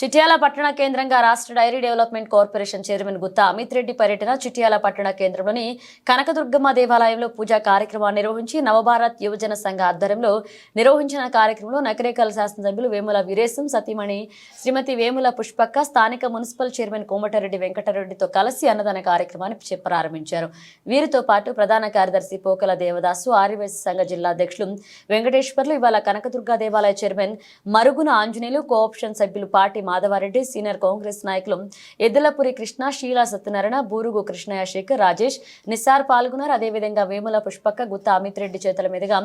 చిట్యాల పట్టణ కేంద్రంగా రాష్ట్ర dairy development corporation chairman Gutha Amit Reddy పర్యటన. చిట్యాల పట్టణ కేంద్రంలోని కనకదుర్గమ్మ దేవాలయంలో పూజా కార్యక్రమాన్ని నిర్వహించి నవభారత్ యువజన సంఘ ఆధ్వర్యంలో నిర్వహించిన కార్యక్రమంలో నకరేకల్ శాసనసభ్యులు వేముల వీరేశం, సతీమణి శ్రీమతి వేముల పుష్పక్క, స్థానిక మున్సిపల్ చైర్మన్ కోమటిరెడ్డి వెంకటరెడ్డితో కలిసి అన్నదాన కార్యక్రమాన్ని ప్రారంభించారు. వీరితో పాటు ప్రధాన కార్యదర్శి పోకల దేవదాసు, ఆర్యవైశ్య సంఘ జిల్లా అధ్యక్షులు వెంకటేశ్వర్లు, ఇవాళ కనకదుర్గ దేవాలయ చైర్మన్ మరుగున ఆంజనేయులు, కోఆప్షన్ సభ్యులు పాటి మాధవారెడ్డి, సీనియర్ కాంగ్రెస్ నాయకులు ఎద్దులపురి కృష్ణ, షీలా సత్యనారాయణ, బూరుగు కృష్ణయ్య, శేఖర్, రాజేష్, నిస్సార్ పాల్గొన్నారు. అదేవిధంగా వేముల పుష్పక్క, గుత్తా అమిత్ రెడ్డి చేతుల మీదుగా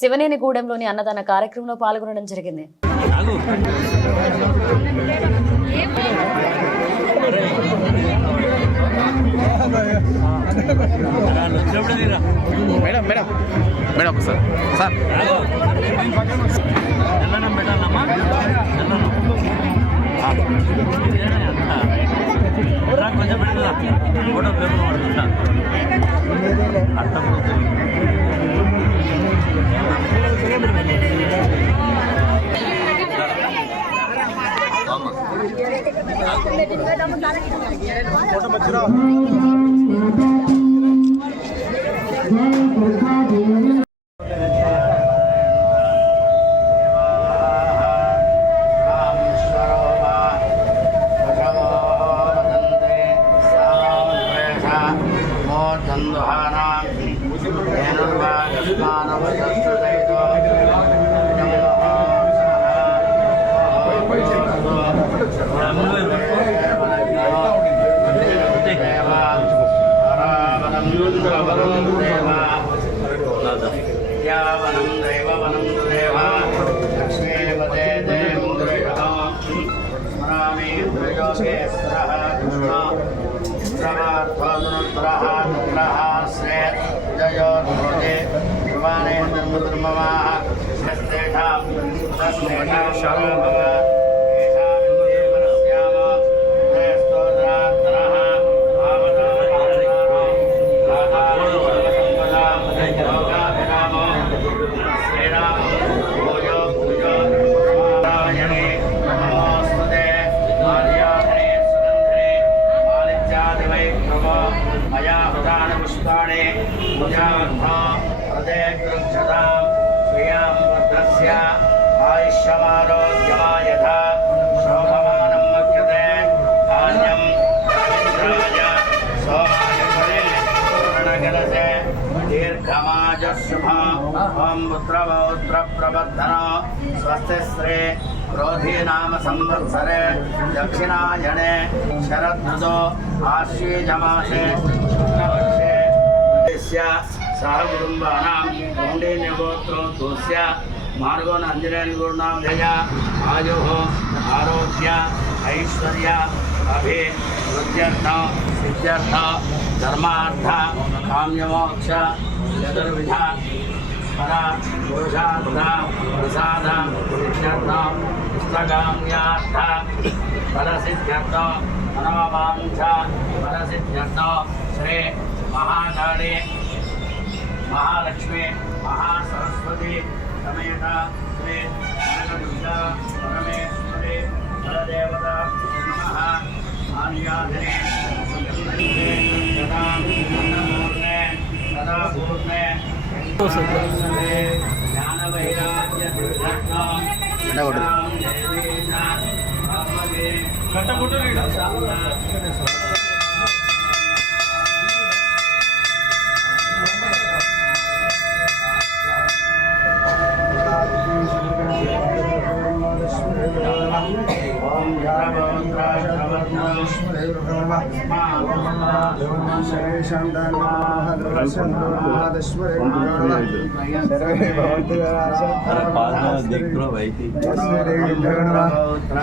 శివనేనిగూడెంలోని అన్నదాన కార్యక్రమంలో పాల్గొనడం జరిగింది. स्वस्तिश्री क्रोधी नाम संवत्सरे दक्षिणायने शरदृतो आश्वीजमासे सहकुटुम्बानां कौण्डिन्यगोत्रो तुस्य मार्गोन अंजनेयगुरुनाम जया आयुः आरोग्य ऐश्वर्य अभिवृद्ध्यर्थ सिद्ध्यर्थ धर्मार्थ काम्यमोक्ष चतुर्विध परा पुरुषार्थ प्रसाद सिद्ध्यर्थ पुस्तकाम्यार्थ फलसिद्ध्यर्थ मनोवांछ फलसिद्ध्यर्थ श्री महाकाली महालक्ष्मी महासरस्वती समेत श्री कनकदुर्गा परमेश्वरी बलदेवता नमः आर्याधने सदा अन्नपूर्णे सदा पूर्णे ज्ञानवैराग्य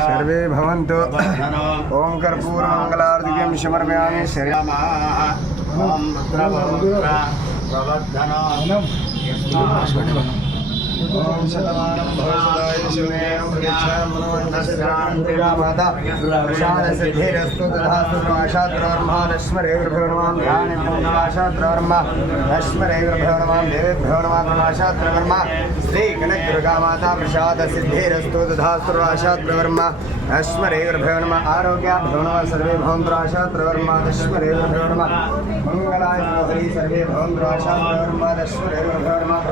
सर्वे भवन्तु। ओम कर्पूर मंगलार्घ्यं समर्पयामि। ओम ఓం శతమానం భవసదాయ శివేయం ప్రతిక్షాం మనోన్నస్యాం దుర్గా మాతా ప్రసాద సిద్ధిరస్తు తథాస్తు ఆశాత్రవర్మానస్మరే గురుభ్యోర్మాం ధ్యానితం ఆశాత్రవర్మ నస్మరే గురుభ్యోర్మాం దేవేభ్యో నమః ఆశాత్రవర్మ శ్రీ కనక దుర్గా మాతా ప్రసాద సిద్ధిరస్తు తథాస్తు ఆశాత్రవర్మ నస్మరే గురుభ్యో నమః ఆరోగ్యాభ్యో నమః సర్వే భవంతు ఆశాత్రవర్మ నస్మరే గురుభ్యో నమః మంగళాయ హరి సర్వే భవంతు ఆశాత్రవర్మ నస్మరే గురుభ్యో నమః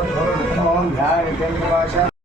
ఓం ధ్యానితం